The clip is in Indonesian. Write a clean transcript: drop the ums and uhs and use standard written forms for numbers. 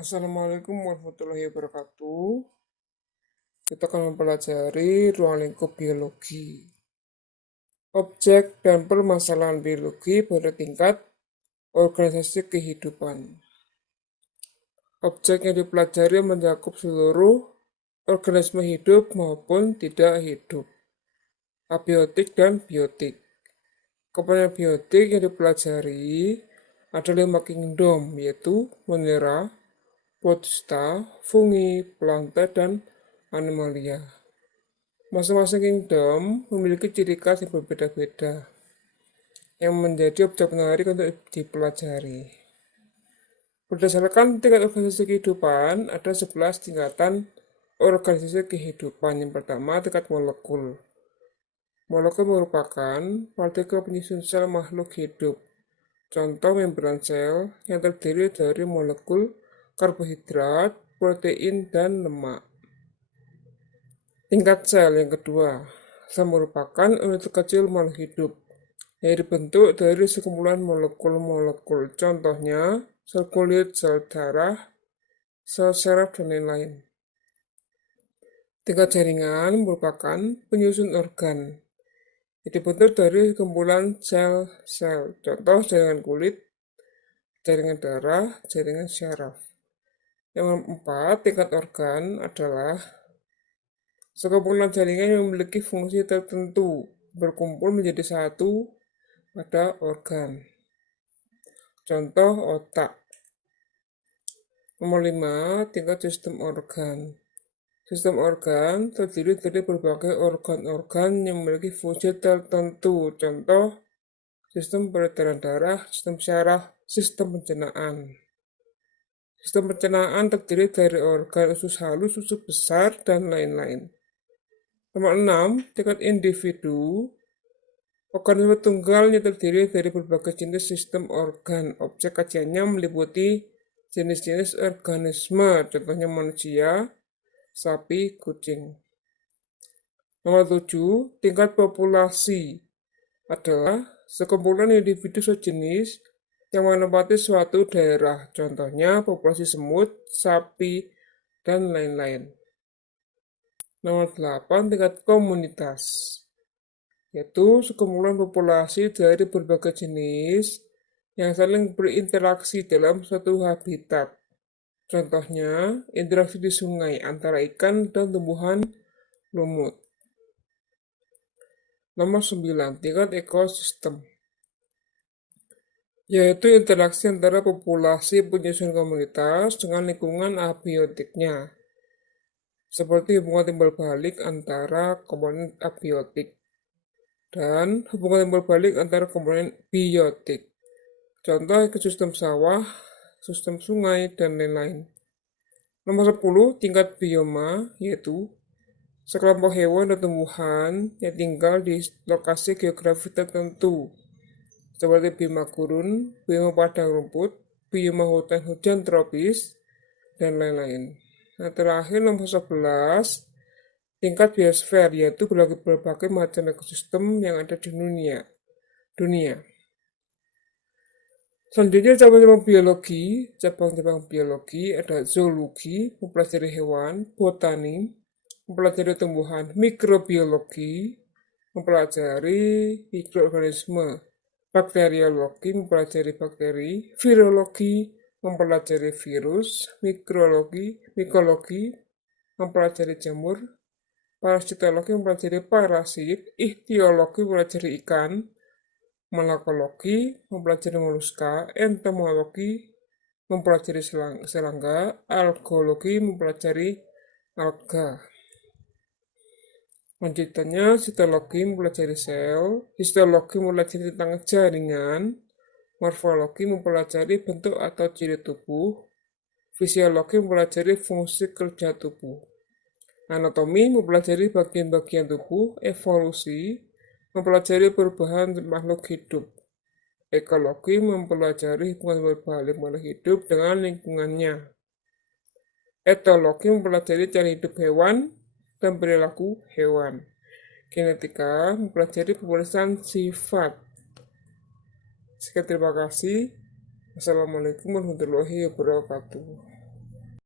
Assalamualaikum warahmatullahi wabarakatuh. Kita akan mempelajari ruang lingkup biologi. Objek dan permasalahan biologi pada tingkat organisasi kehidupan. Objek yang dipelajari mencakup seluruh organisme hidup maupun tidak hidup, abiotik dan biotik. Komponen biotik yang dipelajari ada 5 kingdom, yaitu Monera, Protista, fungi, planta, dan animalia. Masing-masing kingdom memiliki ciri khas yang berbeda-beda yang menjadi objek menarik untuk dipelajari. Berdasarkan tingkat organisasi kehidupan, ada 11 tingkatan organisasi kehidupan. Yang pertama, tingkat molekul. Molekul merupakan partikel penyusun sel makhluk hidup. Contoh membran sel yang terdiri dari molekul karbohidrat, protein, dan lemak. Tingkat sel yang kedua, sel merupakan unit kecil makhluk hidup yang dibentuk dari sekumpulan molekul-molekul. Contohnya, sel kulit, sel darah, sel saraf, dan lain-lain. Tingkat jaringan merupakan penyusun organ yang dibentuk dari kumpulan sel-sel. Contoh jaringan kulit, jaringan darah, jaringan saraf. Yang keempat, tingkat organ adalah sekumpulan jaringan yang memiliki fungsi tertentu berkumpul menjadi satu pada organ. Contoh otak. Nomor 5, tingkat sistem organ. Sistem organ terdiri dari berbagai organ-organ yang memiliki fungsi tertentu. Contoh sistem peredaran darah, sistem syaraf, sistem pencernaan. Sistem pencernaan terdiri dari organ usus halus, usus besar, dan lain-lain. Nomor 6, tingkat individu. Organisme tunggal yang terdiri dari berbagai jenis sistem organ. Objek kajiannya meliputi jenis-jenis organisme, contohnya manusia, sapi, kucing. Nomor 7, tingkat populasi adalah sekumpulan individu sejenis yang menempati suatu daerah, contohnya populasi semut, sapi, dan lain-lain. Nomor 8, tingkat komunitas, yaitu sekumpulan populasi dari berbagai jenis yang saling berinteraksi dalam suatu habitat. Contohnya, interaksi di sungai antara ikan dan tumbuhan lumut. Nomor 9, tingkat ekosistem, yaitu interaksi antara populasi penyusun komunitas dengan lingkungan abiotiknya, seperti hubungan timbal balik antara komponen abiotik dan hubungan timbal balik antara komponen biotik. Contoh ekosistem sawah, sistem sungai, dan lain-lain. Nomor 10, tingkat bioma, yaitu sekelompok hewan dan tumbuhan yang tinggal di lokasi geografi tertentu, seperti bioma gurun, bioma padang rumput, bioma hutan hujan tropis, dan lain-lain. Nah, terakhir nomor 11, tingkat biosfer, yaitu berbagai macam ekosistem yang ada di dunia. Selanjutnya cabang-cabang biologi. Cabang-cabang biologi ada zoologi, mempelajari hewan, botani, mempelajari tumbuhan, mikrobiologi, mempelajari mikroorganisme, bakteriologi, mempelajari bakteri, virologi, mempelajari virus, mikologi, mempelajari jamur, parasitologi, mempelajari parasit, ichtiologi, mempelajari ikan, molekologi, mempelajari moluska, entomologi, mempelajari serangga, algologi, mempelajari alga. Lanjutannya, sitologi mempelajari sel, histologi mempelajari tentang jaringan, morfologi mempelajari bentuk atau ciri tubuh, fisiologi mempelajari fungsi kerja tubuh, anatomi mempelajari bagian-bagian tubuh, evolusi mempelajari perubahan makhluk hidup, ekologi mempelajari hubungan berbalik makhluk hidup dengan lingkungannya, etologi mempelajari cara hidup hewan dan perilaku hewan. Genetika mempelajari pemeriksaan sifat. Sekian, terima kasih. Wassalamualaikum warahmatullahi wabarakatuh.